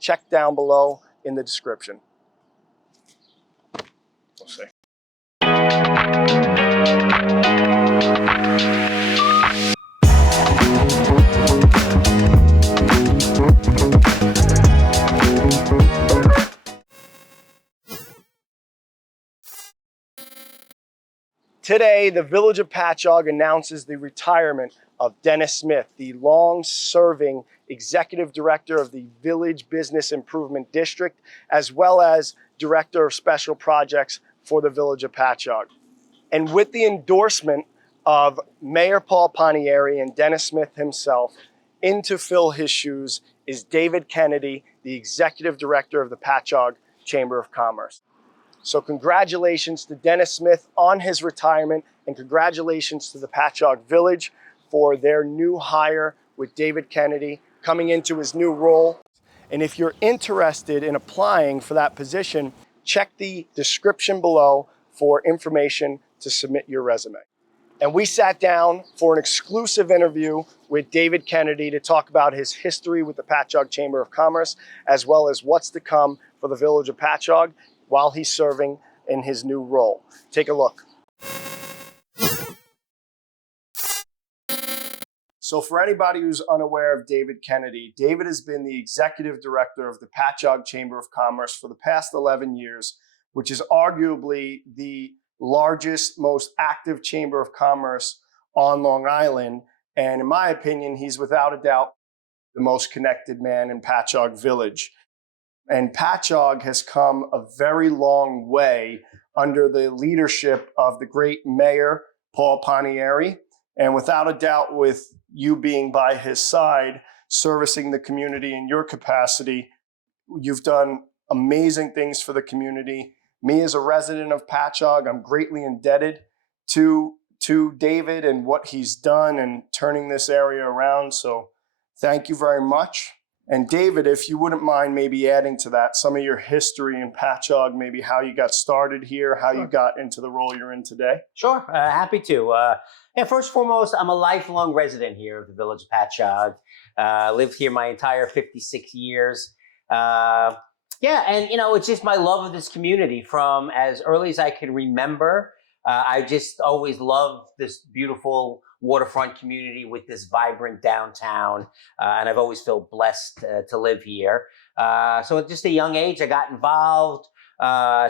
check down below in the description. We'll see. Today, the Village of Patchogue announces the retirement of Dennis Smith, the long-serving Executive Director of the Village Business Improvement District, as well as Director of Special Projects for the Village of Patchogue. And with the endorsement of Mayor Paul Panieri and Dennis Smith himself, in to fill his shoes is David Kennedy, the Executive Director of the Patchogue Chamber of Commerce. So congratulations to Dennis Smith on his retirement, and congratulations to the Patchogue Village for their new hire with David Kennedy coming into his new role. And if you're interested in applying for that position, check the description below for information to submit your resume. And we sat down for an exclusive interview with David Kennedy to talk about his history with the Patchogue Chamber of Commerce, as well as what's to come for the Village of Patchogue while he's serving in his new role. Take a look. So for anybody who's unaware of David Kennedy, David has been the Executive Director of the Patchogue Chamber of Commerce for the past 11 years, which is arguably the largest, most active Chamber of Commerce on Long Island. And in my opinion, he's without a doubt the most connected man in Patchogue Village. And Patchogue has come a very long way under the leadership of the great Mayor Paul Panieri. And without a doubt, with you being by his side, servicing the community in your capacity, you've done amazing things for the community. Me as a resident of Patchogue, I'm greatly indebted to David and what he's done and turning this area around. So thank you very much. And David, if you wouldn't mind maybe adding to that some of your history in Patchogue, maybe how you got started here, how you got into the role you're in today. Sure, happy to. Yeah, first and foremost, I'm a lifelong resident here of the Village of Patchogue. Lived here my entire 56 years. Yeah, and it's just my love of this community from as early as I can remember. I just always loved this beautiful waterfront community with this vibrant downtown, and I've always felt blessed to live here. So at just a young age, I got involved.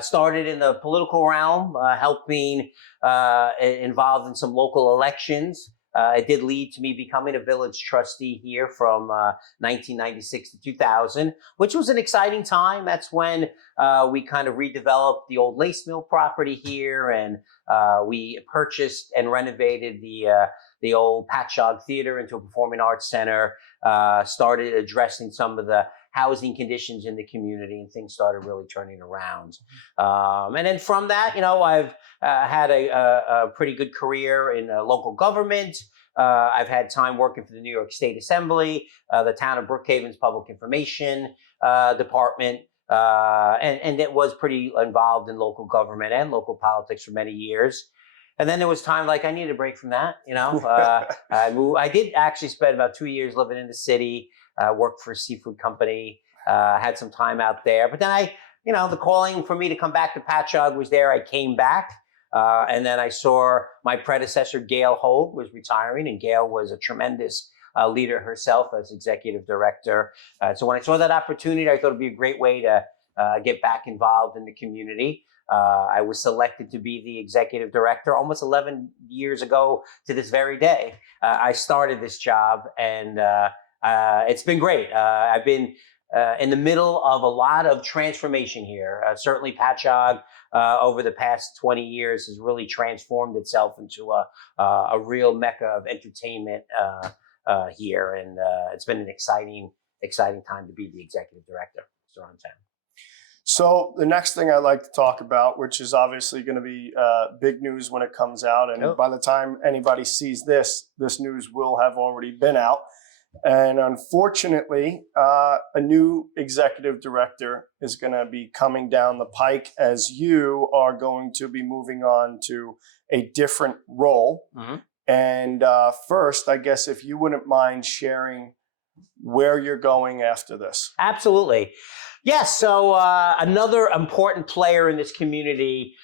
Started in the political realm, helping involved in some local elections. It did lead to me becoming a village trustee here from 1996 to 2000, which was an exciting time. That's when we kind of redeveloped the old Lace Mill property here, and we purchased and renovated the old Patchogue Theater into a performing arts center, started addressing some of the housing conditions in the community, and things started really turning around. And then from that, I've had a pretty good career in local government. I've had time working for the New York State Assembly, the town of Brookhaven's Public Information Department, and it was pretty involved in local government and local politics for many years. And then there was time I needed a break from that. I did actually spend about 2 years living in the city, worked for a seafood company, had some time out there. But then the calling for me to come back to Patchogue was there. I came back. And then I saw my predecessor, Gail Hogue, was retiring, and Gail was a tremendous leader herself as executive director. So when I saw that opportunity, I thought it'd be a great way to get back involved in the community. I was selected to be the executive director almost 11 years ago to this very day. I started this job, and it's been great. I've been in the middle of a lot of transformation here. Certainly Patchogue over the past 20 years has really transformed itself into a real mecca of entertainment here. And it's been an exciting time to be the executive director around town. So the next thing I'd like to talk about, which is obviously going to be big news when it comes out. And by the time anybody sees this news will have already been out. And unfortunately, a new executive director is going to be coming down the pike, as you are going to be moving on to a different role. Mm-hmm. And first, I guess if you wouldn't mind sharing where you're going after this. Absolutely. Yes. So another important player in this community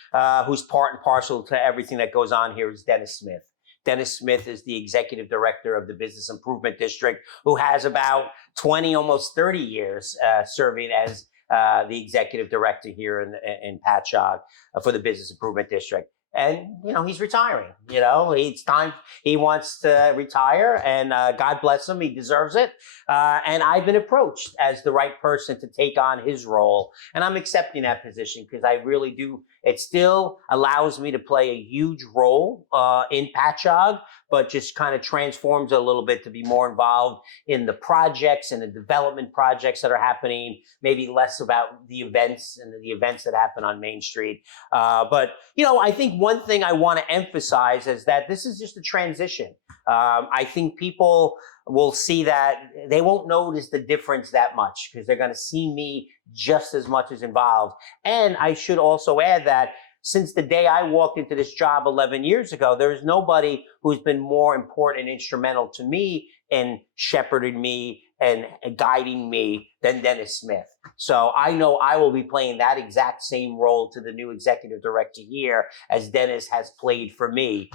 who's part and parcel to everything that goes on here is Dennis Smith. Dennis Smith is the executive director of the Business Improvement District, who has about 20, almost 30 years serving as the executive director here in Patchogue for the Business Improvement District. And, he's retiring. It's time. He wants to retire, and God bless him. He deserves it. And I've been approached as the right person to take on his role. And I'm accepting that position because I really do. It still allows me to play a huge role in Patchogue, but just kind of transforms it a little bit to be more involved in the projects and the development projects that are happening, maybe less about the events and the events that happen on Main Street. But I think one thing I want to emphasize is that this is just a transition. I think people will see that they won't notice the difference that much because they're going to see me just as much as involved. And I should also add that since the day I walked into this job 11 years ago, there is nobody who's been more important and instrumental to me in shepherding me and guiding me than Dennis Smith. So I know I will be playing that exact same role to the new executive director here as Dennis has played for me.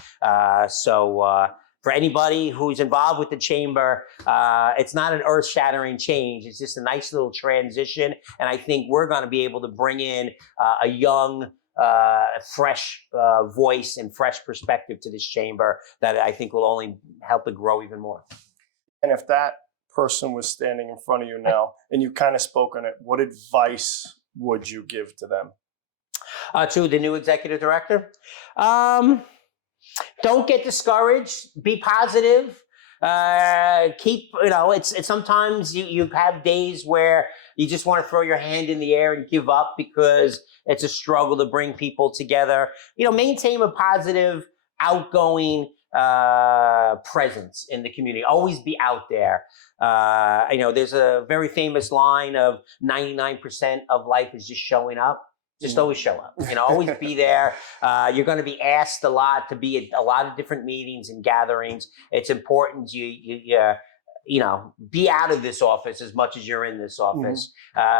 For anybody who's involved with the chamber, it's not an earth-shattering change. It's just a nice little transition. And I think we're going to be able to bring in a young, fresh voice and fresh perspective to this chamber that I think will only help it grow even more. And if that person was standing in front of you now and you kind of spoke on it, what advice would you give to them? To the new executive director? Don't get discouraged. Be positive. It's sometimes you have days where you just want to throw your hand in the air and give up because it's a struggle to bring people together. Maintain a positive, outgoing presence in the community. Always be out there. There's a very famous line of 99% of life is just showing up. Just always show up, always be there. You're going to be asked a lot to be at a lot of different meetings and gatherings. It's important you be out of this office as much as you're in this office.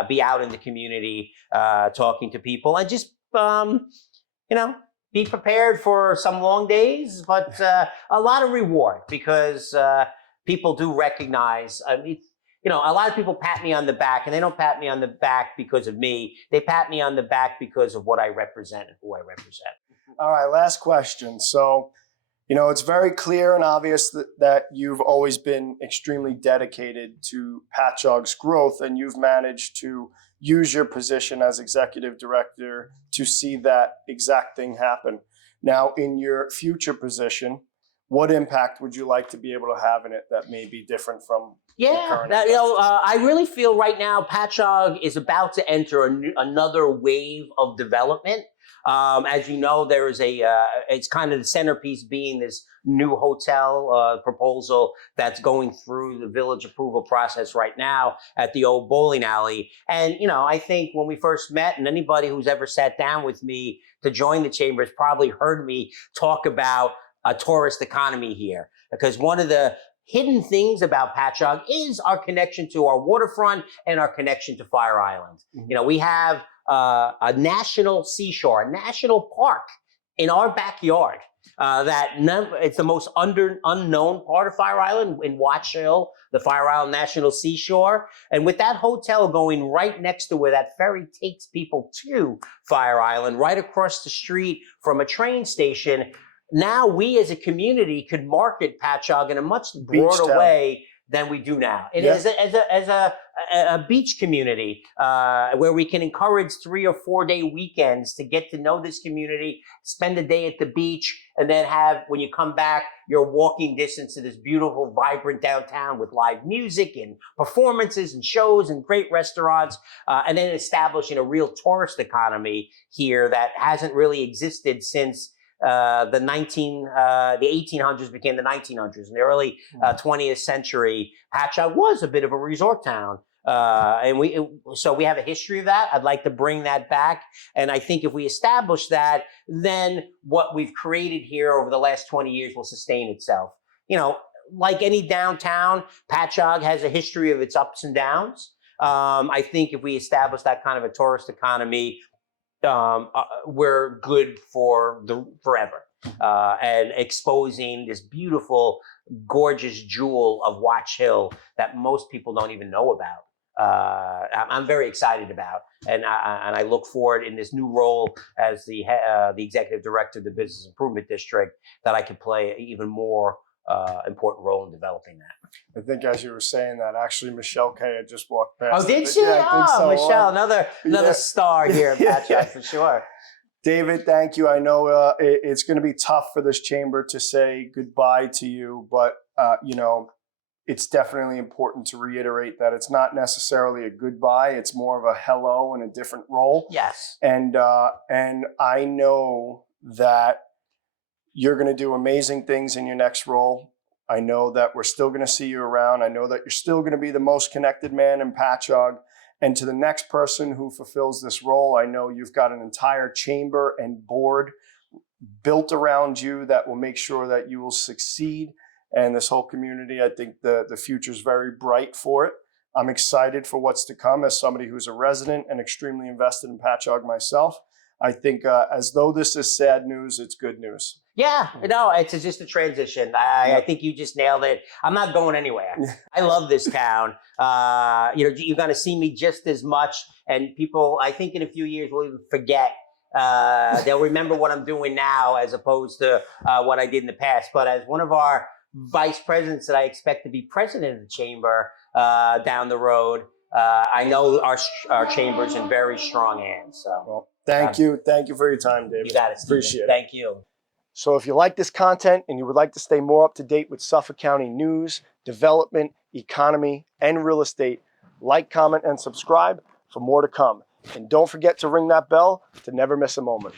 Be out in the community, talking to people, and just, be prepared for some long days, but a lot of reward because people do recognize, a lot of people pat me on the back, and they don't pat me on the back because of me. They pat me on the back because of what I represent and who I represent. All right, last question. So, it's very clear and obvious that you've always been extremely dedicated to Patchogue's growth, and you've managed to use your position as executive director to see that exact thing happen. Now, in your future position, what impact would you like to be able to have in it that may be different from your current? I really feel right now Patchogue is about to enter another wave of development. As you know, there is it's kind of the centerpiece being this new hotel proposal that's going through the village approval process right now at the old bowling alley. And, I think when we first met, and anybody who's ever sat down with me to join the chamber has probably heard me talk about a tourist economy here, because one of the hidden things about Patchogue is our connection to our waterfront and our connection to Fire Island. We have a national seashore, a national park in our backyard. It's the most unknown part of Fire Island in Watch Hill, the Fire Island National Seashore. And with that hotel going right next to where that ferry takes people to Fire Island, right across the street from a train station, now we as a community could market Patchogue in a much broader way than we do now. It is as a beach community where we can encourage 3 or 4 day weekends to get to know this community, spend a day at the beach, and then have, when you come back, your walking distance to this beautiful, vibrant downtown with live music and performances and shows and great restaurants, and then establishing a real tourist economy here that hasn't really existed since the 1800s became the 1900s. In the early 20th century, Patchogue was a bit of a resort town. So we have a history of that. I'd like to bring that back. And I think if we establish that, then what we've created here over the last 20 years will sustain itself. like any downtown, Patchogue has a history of its ups and downs. I think if we establish that kind of a tourist economy, we're good for the forever. And exposing this beautiful, gorgeous jewel of Watch Hill that most people don't even know about. I'm very excited about, and I look forward in this new role as the executive director of the Business Improvement District that I can play an even more important role in developing that. I think as you were saying that, actually Michelle Kay had just walked past. Oh, did she? Yeah, I think so. Michelle, another Yeah. star here at Patchogue Yeah. for sure. David, thank you. I know it's going to be tough for this chamber to say goodbye to you, but you know, it's definitely important to reiterate that it's not necessarily a goodbye. It's more of a hello in a different role. Yes. And I know that you're going to do amazing things in your next role. I know that we're still going to see you around. I know that you're still going to be the most connected man in Patchogue. And to the next person who fulfills this role, I know you've got an entire chamber and board built around you that will make sure that you will succeed. And this whole community, I think the future is very bright for it. I'm excited for what's to come as somebody who's a resident and extremely invested in Patchogue myself. I think as though this is sad news, it's good news. Yeah, no, it's just a transition. I think you just nailed it. I'm not going anywhere. I love this town. You know, you're going to see me just as much, and people, I think in a few years will even forget. They'll remember what I'm doing now as opposed to what I did in the past. But as one of our vice presidents that I expect to be president of the chamber down the road, I know our chamber's in very strong hands. So, well, thank you for your time, David. You got it, Stephen. Appreciate it. Thank you. So if you like this content and you would like to stay more up to date with Suffolk County news, development, economy, and real estate, like, comment, and subscribe for more to come. And don't forget to ring that bell to never miss a moment.